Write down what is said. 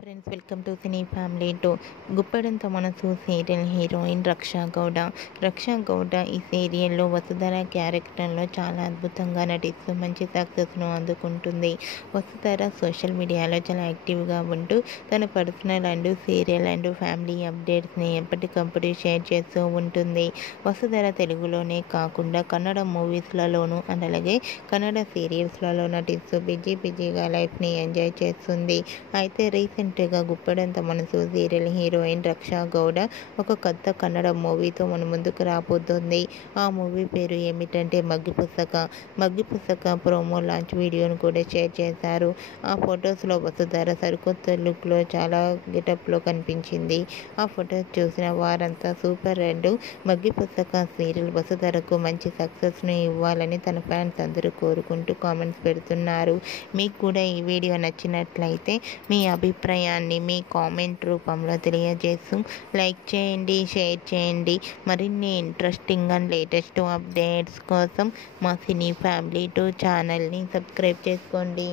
Friends, welcome to cine family two. Guppedantha మనసు serial heroine రక్షా గౌడ. రక్షా గౌడ ఈ సీరియల్లో వసుధర క్యారెక్టర్లో చాలా అద్భుతంగా నటిస్తూ మంచి సక్సెస్ను అందుకుంటుంది. వసుధర సోషల్ మీడియాలో చాలా యాక్టివ్గా ఉంటూ తన personal and serial and family అప్డేట్స్ని ఎప్పటికప్పుడు షేర్ చేస్తూ ఉంటుంది. వసుధర తెలుగులోనే కాకుండా కన్నడ మూవీస్లలోనూ అలాగే కన్నడ సీరియల్స్లలో నటిస్తూ బిజీగా లైఫ్ని ఎంజాయ్ చేస్తుంది. అయితే రీసెంట్గా గుప్పెడంత మనసు సీరియల్ హీరోయిన్ రక్షా గౌడ ఒక కొత్త కన్నడ మూవీతో మన ముందుకు రాబోతుంది. ఆ మూవీ పేరు ఏమిటంటే మగ్గి పుస్తక ప్రోమో లాంచ్ వీడియోను కూడా షేర్ చేశారు. ఆ ఫొటోస్లో వసుధర సరికొత్త లుక్లో చాలా గెటప్లో కనిపించింది. ఆ ఫొటోస్ చూసిన వారంతా సూపర్ అండ్ మగ్గి పుస్తక సీరియల్ వసుధరకు మంచి సక్సెస్ను ఇవ్వాలని తన ఫ్యాన్స్ అందరూ కోరుకుంటూ కామెంట్స్ పెడుతున్నారు. మీకు కూడా ఈ వీడియో నచ్చినట్లయితే మీ అభిప్రాయాన్ని మీ కామెంట్ రూపంలో తెలియజేస్తూ లైక్ చేయండి, షేర్ చేయండి. మరిన్ని ఇంట్రెస్టింగ్ అండ్ లేటెస్ట్ అప్డేట్స్ కోసం మా సినీ ఫ్యామిలీ 2 ఛానల్ని సబ్స్క్రైబ్ చేసుకోండి.